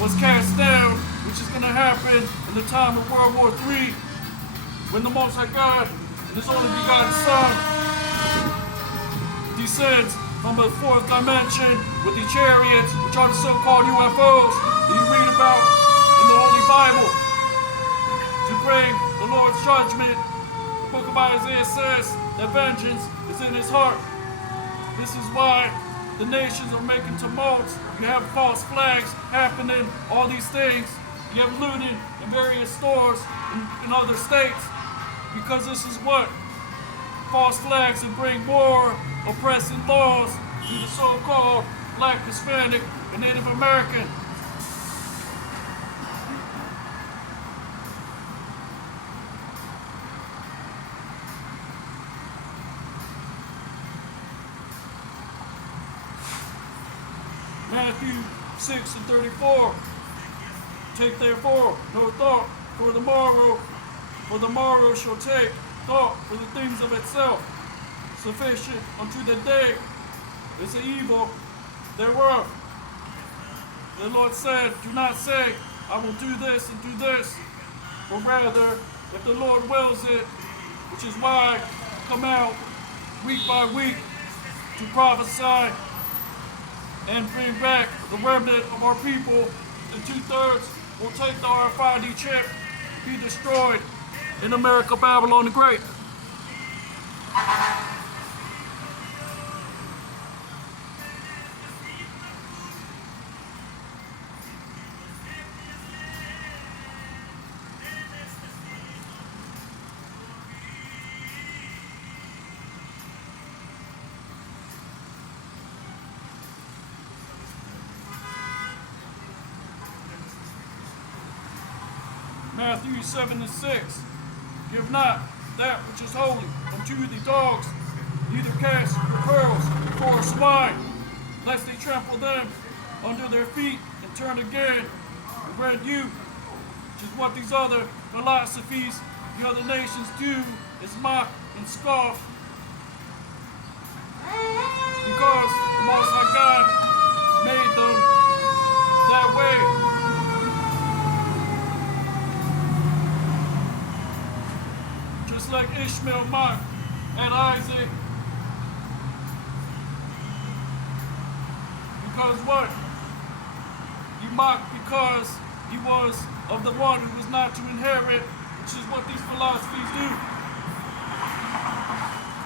was cast down, which is going to happen in the time of World War III, when the Most High God and His only begotten Son descends from the fourth dimension with the chariots, which are the so-called UFOs that you read about in the Holy Bible, to bring the Lord's judgment. The book of Isaiah says that vengeance is in His heart. This is why the nations are making tumults. You have false flags happening, all these things. You have looting in various stores in other states, because this is what false flags will bring more oppressive laws to the so-called Black, Hispanic, and Native American. Matthew 6:34. Take therefore no thought for the morrow shall take thought for the things of itself. Sufficient unto the day is the evil thereof. The Lord said, do not say, I will do this and do this, but rather, if the Lord wills it, which is why I come out week by week to prophesy and bring back the remnant of our people, and 2/3 will take the RFID chip, be destroyed in America, Babylon the Great. Matthew 7:6. Give not that which is holy unto the dogs, neither cast your pearls before swine, lest they trample them under their feet and turn again and rend you. Which is what these other philosophies, the other nations do, is mock and scoff. Because the Most High God made them that way. Just like Ishmael mocked at Isaac. Because what? He mocked because he was of the one who was not to inherit, which is what these philosophies do.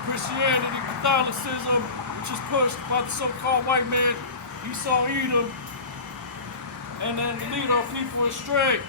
Christianity, Catholicism, which is pushed by the so-called white man, Esau Edom, and then lead our people astray.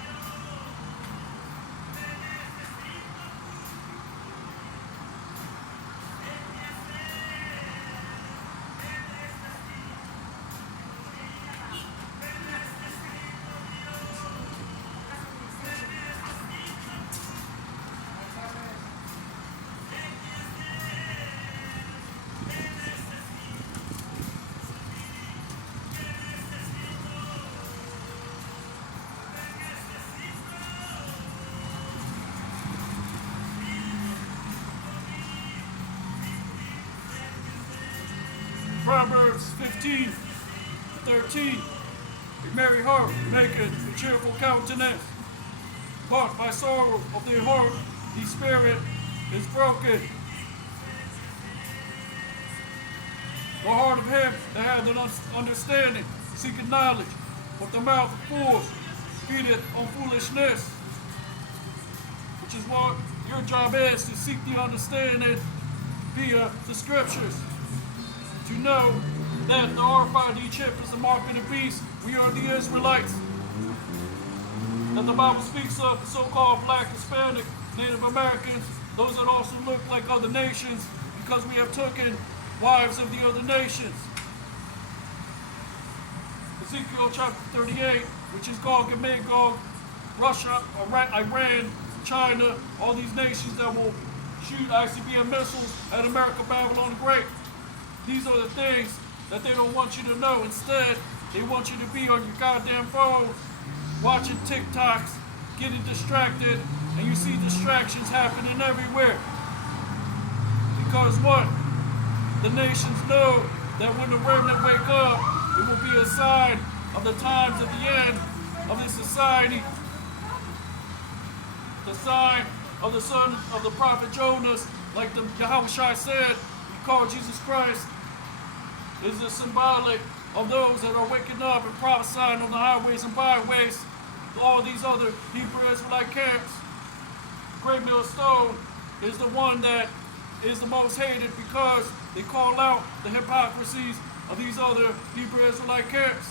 Proverbs 15:13. A merry heart maketh a cheerful countenance, but by sorrow of the heart the spirit is broken. The heart of him that hath an understanding seeketh knowledge, but the mouth of fools feedeth on foolishness. Which is what your job is, to seek the understanding via the scriptures. To know that the RFID chip is the mark of the beast. We are the Israelites. That the Bible speaks of the so-called Black, Hispanic, Native Americans, those that also look like other nations, because we have taken wives of the other nations. Ezekiel chapter 38, which is Gog and Magog, Russia, Iran, China, all these nations that will shoot ICBM missiles at America, Babylon the Great. These are the things that they don't want you to know. Instead, they want you to be on your goddamn phone, watching TikToks, getting distracted, and you see distractions happening everywhere. Because what? The nations know that when the remnant wake up, it will be a sign of the times of the end, of this society. The sign of the son of the prophet Jonas, like the Yahushua said, he called Jesus Christ, is the symbolic of those that are waking up and prophesying on the highways and byways to all these other Hebrew Israelite camps. Great Millstone is the one that is the most hated because they call out the hypocrisies of these other Hebrew Israelite camps.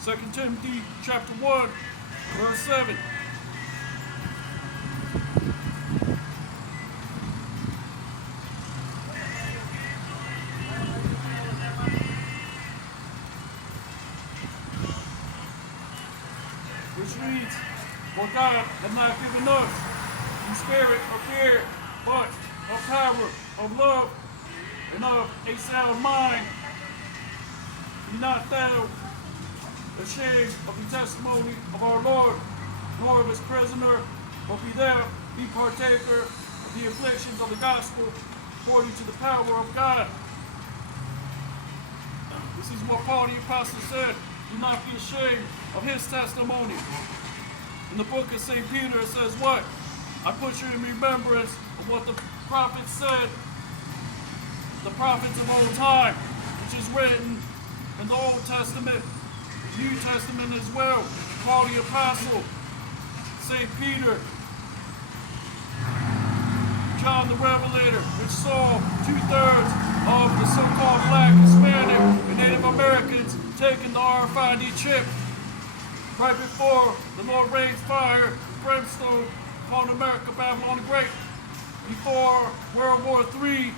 Second Timothy chapter 1, verse 7. Which reads, "For God hath not given us the spirit of fear, but of power, of love, and of a sound mind. Be not thou ashamed of the testimony of our Lord, nor of his prisoner, but be partaker of the afflictions of the gospel according to the power of God." This is what Paul the Apostle said. Do not be ashamed of his testimony. In the book of St. Peter it says what? I put you in remembrance of what the prophets said, the prophets of old time, which is written in the Old Testament, New Testament as well. Paul the Apostle, St. Peter, John the Revelator, which saw 2/3 of the so-called Black, Hispanic, and Native Americans taking the RFID chip right before the Lord rained fire, brimstone upon America, Babylon the Great, before World War III,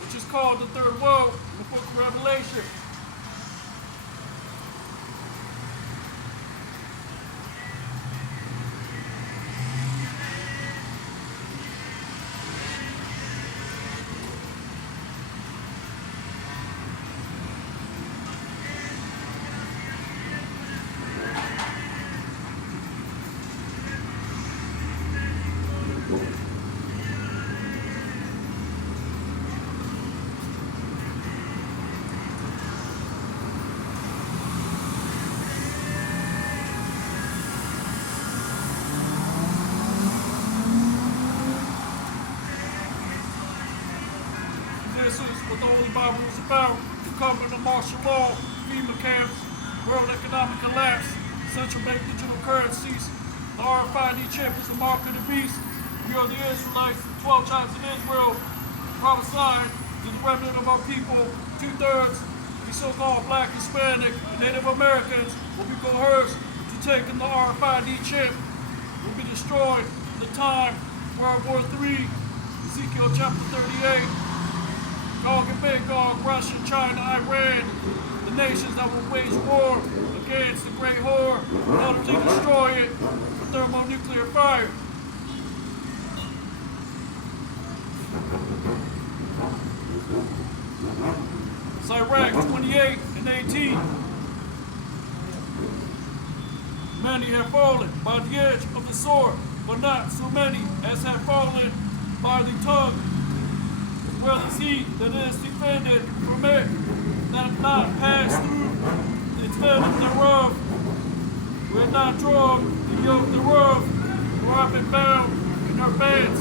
which is called the Third Woe in the book of Revelation. This is what the Holy Bible is about: the covenant of martial law, FEMA camps, world economic collapse, central bank digital currencies. The RFID chip is the mark of the beast. We are the Israelites, 12 tribes in Israel, prophesying to the remnant of our people. 2/3 of the so-called Black, Hispanic, and Native Americans will be coerced to take in the RFID chip, will be destroyed in the time World War III, Ezekiel chapter 38. Gog and Magog, Russia, China, Iran, the nations that will wage war against the Great Whore, and utterly destroy it with thermonuclear fire. Sirach 28 and 18. Many have fallen by the edge of the sword, but not so many as have fallen by the tongue. Well is he that is defended from it, that hath not passed through its venom thereof, who hath not drawn the yoke thereof, nor have been bound in their bands,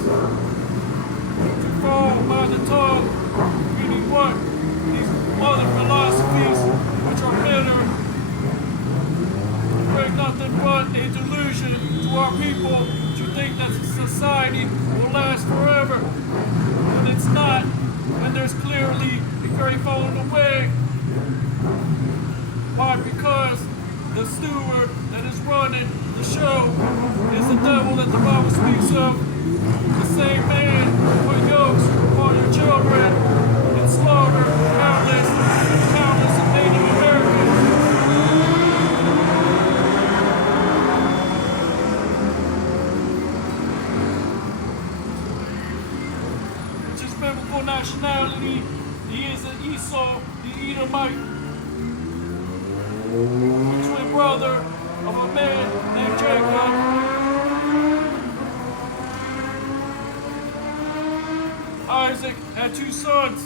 to fall by the tongue, meaning what? These other philosophies which are bitter, bring nothing but a delusion to our people to think that society will last forever. And it's not, and there's clearly a very falling away. Why? Because the steward that is running the show is the devil that the Bible speaks of. The same man who put yokes upon your children and slaughter countless Esau, the Edomite, the twin brother of a man named Jacob. Isaac had two sons,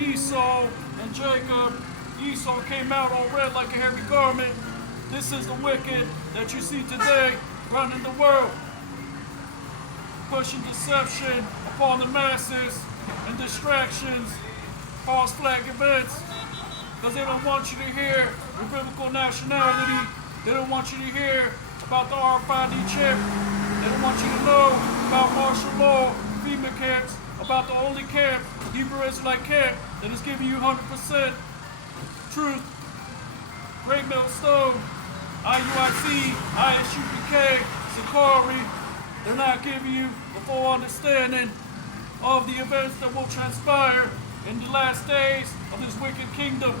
Esau and Jacob. Esau came out all red like a heavy garment. This is the wicked that you see today running the world, pushing deception upon the masses and distractions, false flag events, because they don't want you to hear your biblical nationality. They don't want you to hear about the RFID chip. They don't want you to know about martial law, FEMA camps, about the only camp, Hebrew Israelite camp, that is giving you 100% truth. Great Millstone, IUIC, ISUPK, Zachary, they're not giving you the full understanding of the events that will transpire in the last days of this wicked kingdom.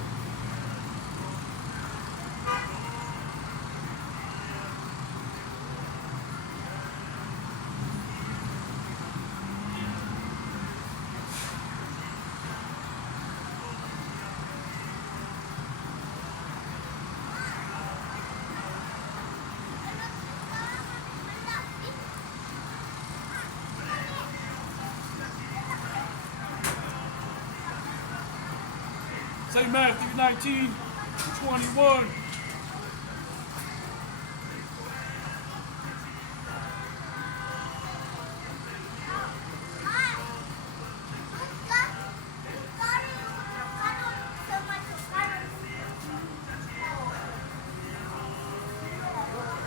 St. Matthew 19:21.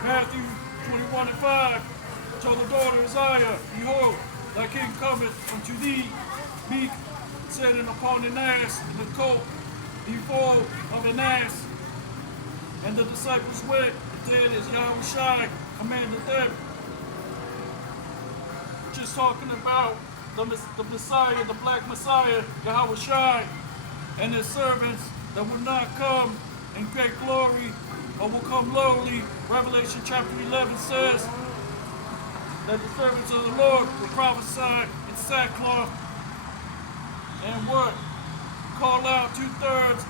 Matthew 21:5. Told the daughter Isaiah, behold, thy king cometh unto thee, meek, sitting upon an ass, and the colt, the foal of an ass. And the disciples went and did as Yahushua commanded them. Just talking about the Messiah, the Black Messiah, Yahushua, and his servants that will not come in great glory, but will come lowly. Revelation chapter 11 says that the servants of the Lord will prophesy in sackcloth and what? Call out 2/3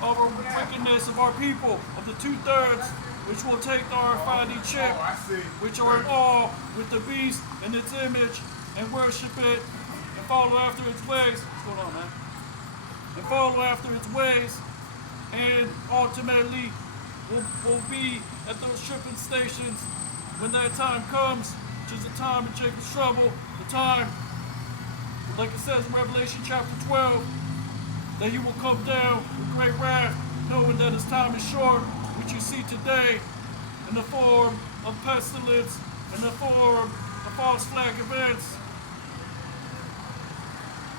of our wickedness of our people, of the 2/3 which will take the RFID chip, which are in awe with the beast and its image, and worship it, and follow after its ways. What's going on, man? And follow after its ways, and ultimately will be at those shipping stations when that time comes, which is the time of Jacob's trouble, the time, like it says in Revelation chapter 12, that he will come down with great wrath, knowing that his time is short, which you see today in the form of pestilence, in the form of false flag events,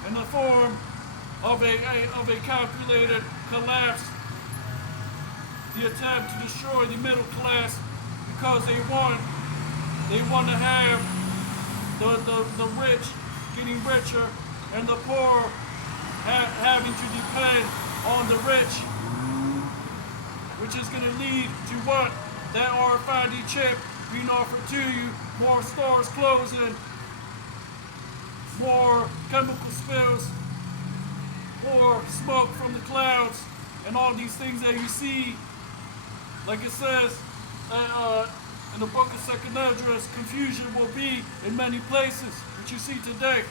in the form of a calculated collapse, the attempt to destroy the middle class, because they want to have the rich getting richer and the poor having to depend on the rich, which is going to lead to what? That RFID chip being offered to you, more stores closing, more chemical spills, more smoke from the clouds, and all these things that you see, like it says in the book of 2nd Esdras, confusion will be in many places, which you see today.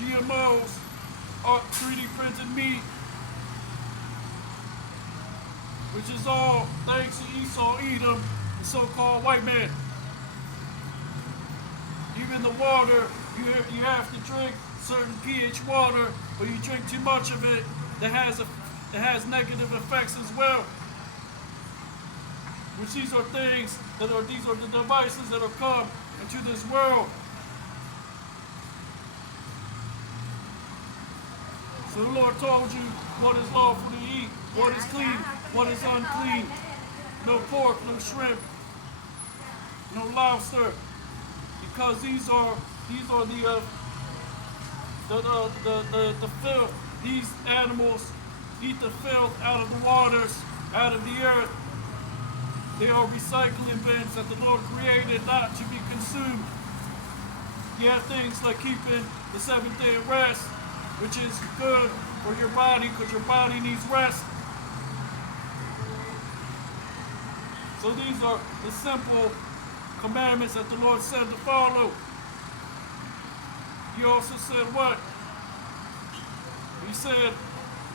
GMOs, 3D printed meat, which is all thanks to Esau, Edom, the so-called white man. Even the water, you have to drink certain pH water, but you drink too much of it, that has negative effects as well. Which these are things these are the devices that have come into this world. So the Lord told you what is lawful to eat, what is clean, what is unclean. No pork, no shrimp, no lobster, because these are the filth. These animals eat the filth out of the waters, out of the earth. They are recycling bins that the Lord created not to be consumed. You have things like keeping the seventh day of rest, which is good for your body because your body needs rest. So these are the simple commandments that the Lord said to follow. He also said what? He said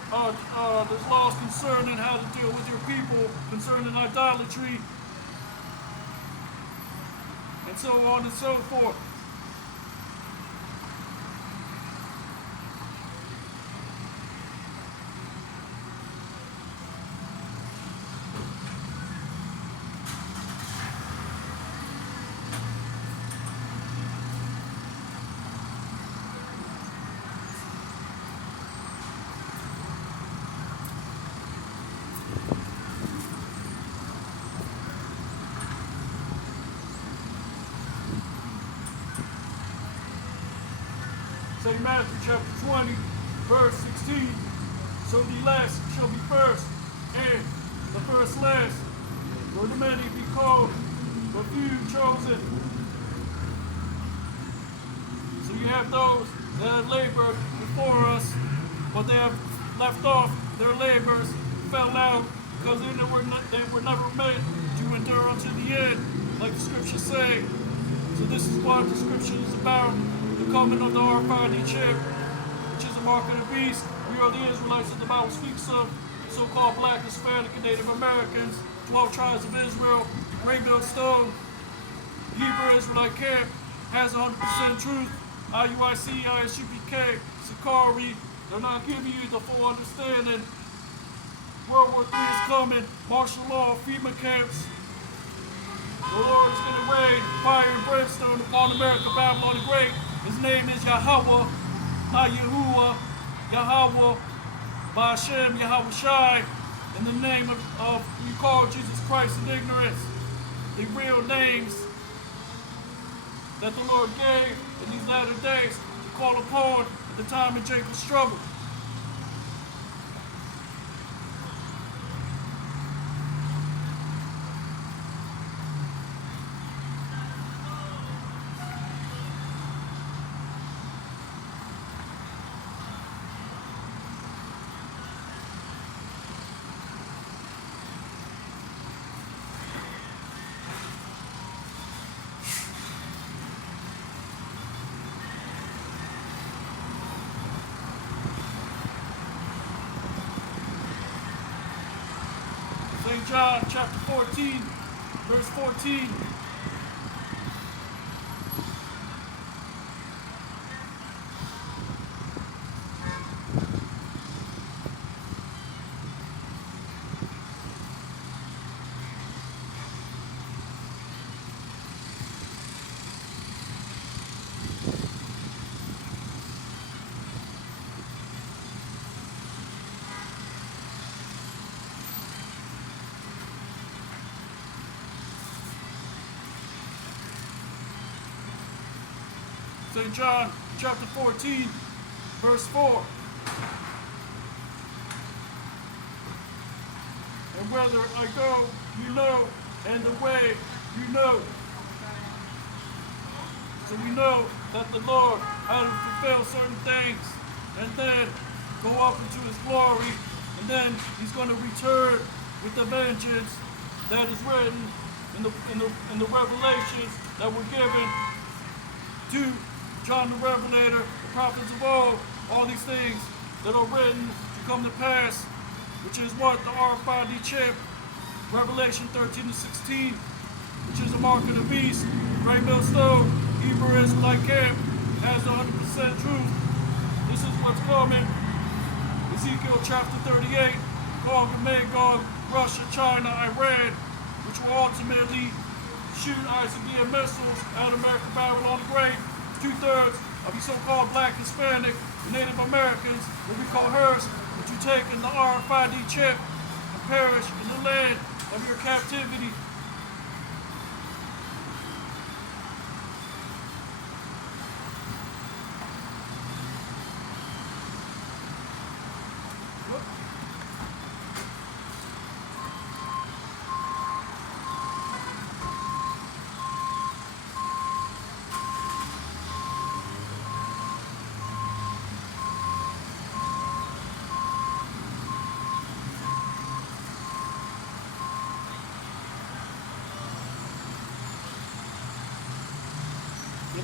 there's laws concerning how to deal with your people, concerning idolatry, and so on and so forth. St. Matthew chapter 20, verse 16. So the last shall be first, and the first last. For the many be called, but few chosen. So you have those that have labored before us, but they have left off their labors, fell out, because they were never meant to endure unto the end, like the scriptures say. So this is what the scripture is about. The coming of the RFID chip, which is a mark of the beast. We are the Israelites that the Bible speaks of, so-called Black, Hispanic, and Native Americans, 12 tribes of Israel, Rainbow Stone, Hebrew Israelite Camp, has 100% truth, IUIC, ISUPK, Sakari. They're not giving you the full understanding. World War III is coming, martial law, FEMA camps. The Lord is going to rain fire and brimstone upon America, Babylon the Great. His name is Yahweh, not Yahuwah, Yahweh, Ba'ashem, Yahweh Shai, in the name of we call Jesus Christ in ignorance. The real names that the Lord gave in these latter days to call upon at the time of Jacob's struggle. St. John chapter 14, verse 14. St. John chapter 14, verse 4. And whether I go, you know, and the way, you know. So we know that the Lord had to fulfill certain things and then go up into his glory, and then he's going to return with the vengeance that is written in the revelations that were given to John the Revelator, the prophets of old, all these things that are written to come to pass, which is what the RFID chip, Revelation 13 to 16, which is a mark of the beast, Rainbow Stone, Hebrew Israelite Camp, has 100% truth. This is what's coming. Ezekiel chapter 38, Gog and Magog, Russia, China, Iran, which will ultimately shoot ICBM missiles at America, Babylon the Great. 2/3 of the so-called Black, Hispanic, and Native Americans, what we call hers, but you take in the RFID chip and perish in the land of your captivity.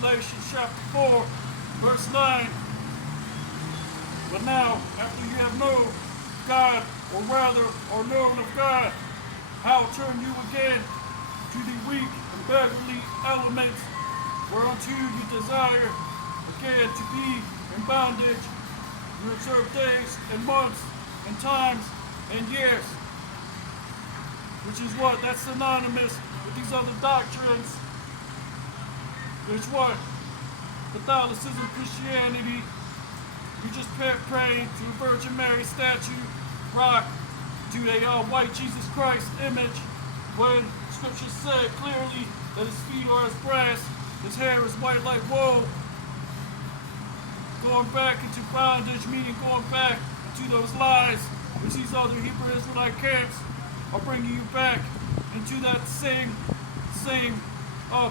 Galatians chapter 4, verse 9. But now, after you have known God, or rather, or known of God, how turn you again to the weak and beggarly elements, whereunto you desire again to be in bondage. You observe days and months and times and years. Which is what? That's synonymous with these other doctrines. Which what? Catholicism, Christianity. You just pray to a Virgin Mary statue, rock to a white Jesus Christ image, when scriptures say clearly that his feet are as brass, his hair is white like wool. Going back into bondage, meaning going back into those lies, which these other Hebrew Israelite camps are bringing you back into that same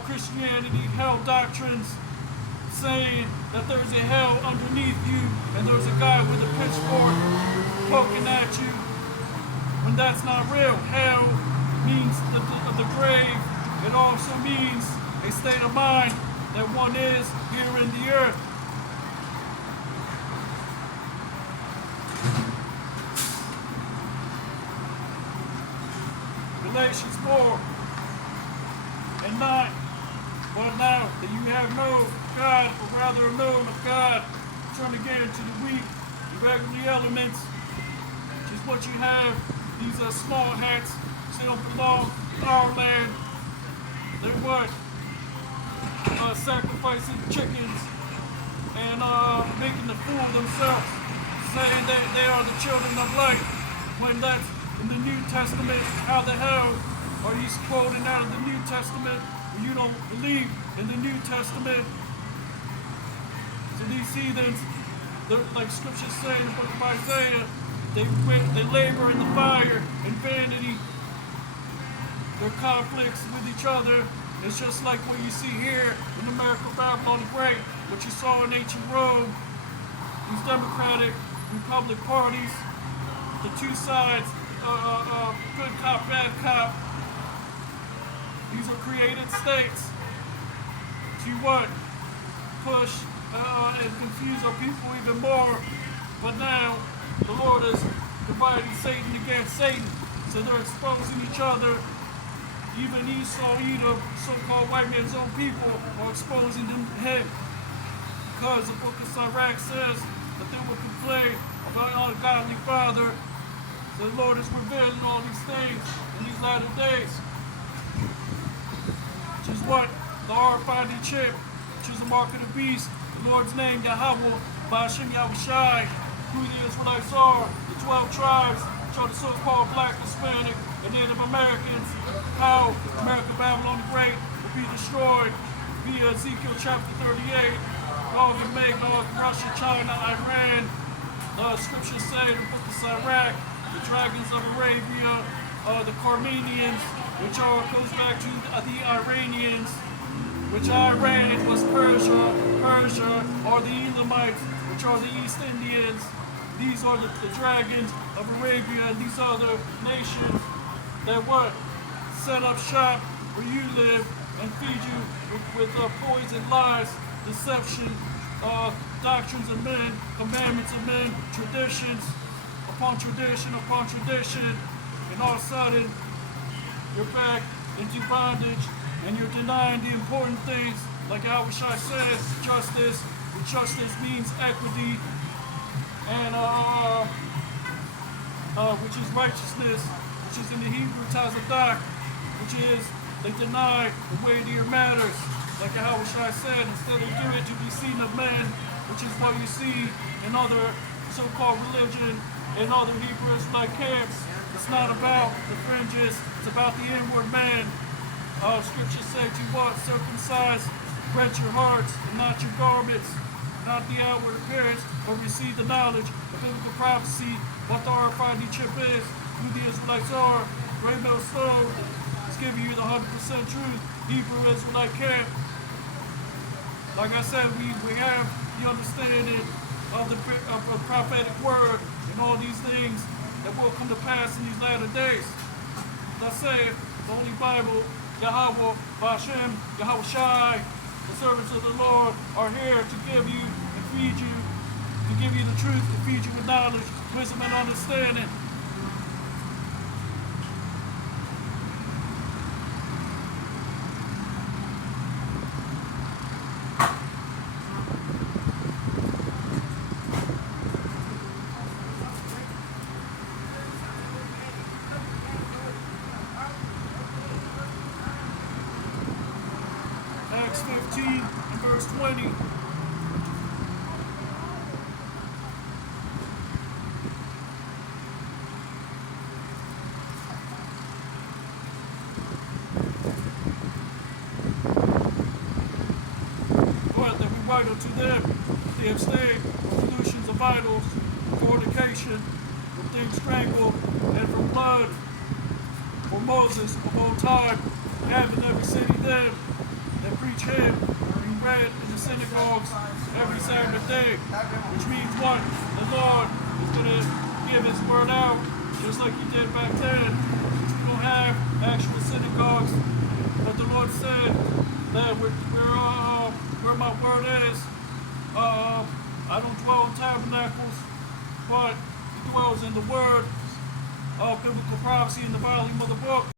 Christianity, hell doctrines, saying that there's a hell underneath you and there's a guy with a pitchfork poking at you, when that's not real. Hell means the grave. It also means a state of mind that one is here in the earth. Galatians 4 and 9. But now that you have known God, or rather known of God, turn again to the weak, irregular elements, which is what you have. These are small hats, they don't belong in our land. They're what? Sacrificing chickens and making the fool of themselves, saying they are the children of light, when that's in the New Testament. How the hell are you quoting out of the New Testament when you don't believe in the New Testament? So these heathens, like scriptures say in the book of Isaiah, they labor in the fire and vanity. Their conflicts with each other is just like what you see here in America, Babylon the Great, what you saw in ancient Rome. These Democratic, Republic parties, the two sides, good cop, bad cop. These are created states to what? Push and confuse our people even more. But now the Lord is dividing Satan against Satan, so they're exposing each other. Even Esau, Edom, so-called white man's own people, are exposing him. Because the book of Sirach says that they will complain about our godly father. So the Lord is revealing all these things in these latter days. Which is what? The RFID chip, which is the mark of the beast. The Lord's name, Yahweh, Ba'ashem Yahushai, who the Israelites are, the 12 tribes, which are the so-called black, Hispanic, and Native Americans. How America, Babylon the Great will be destroyed via Ezekiel chapter 38. Gog and Magog, Russia, China, Iran. The scriptures say in the book of Sirach, the dragons of Arabia, the Carmenians, which goes back to the Iranians, which Iran was Persia. Persia are the Elamites, which are the East Indians. These are the dragons of Arabia and these other nations that what? Set up shop where you live and feed you with poison, lies, deception, doctrines of men, commandments of men, traditions upon tradition upon tradition, and all of a sudden you're back into bondage and you're denying the important things, like Yahushua says, justice. And justice means equity, and which is righteousness, which is in the Hebrew Tazadak, which is they deny the weightier matters, like Yahushua said, instead of doing it to be seen of men, which is what you see in other so-called religion and other Hebrew Israelite camps. It's not about the fringes, it's about the inward man. Scriptures say to what? Circumcise, rent your hearts, and not your garments, not the outward appearance, but receive the knowledge of biblical prophecy, what the RFID chip is, who the Israelites are. Great Millstone is giving you the 100% truth. Hebrew Israelite camp. Like I said, we have the understanding of the prophetic word and all these things that will come to pass in these latter days. Thus saith the Holy Bible, Yahweh, Ba'ashem, Yahushai, The servants of the Lord are here to give you and feed you, to give you the truth, to feed you with knowledge, wisdom, and understanding. Acts 15 and verse 20. But that we write unto them, they abstain from pollutions of idols, from fornication, from things strangled, and from blood. For Moses of old time, having every city them that preach him, being read in the synagogues every Sabbath day, which means what? The Lord is going to give his word out, just like he did back then. We don't have actual synagogues, but the Lord said that where my word is, I don't dwell in tabernacles, but he dwells in the word of biblical prophecy in the volume of the book.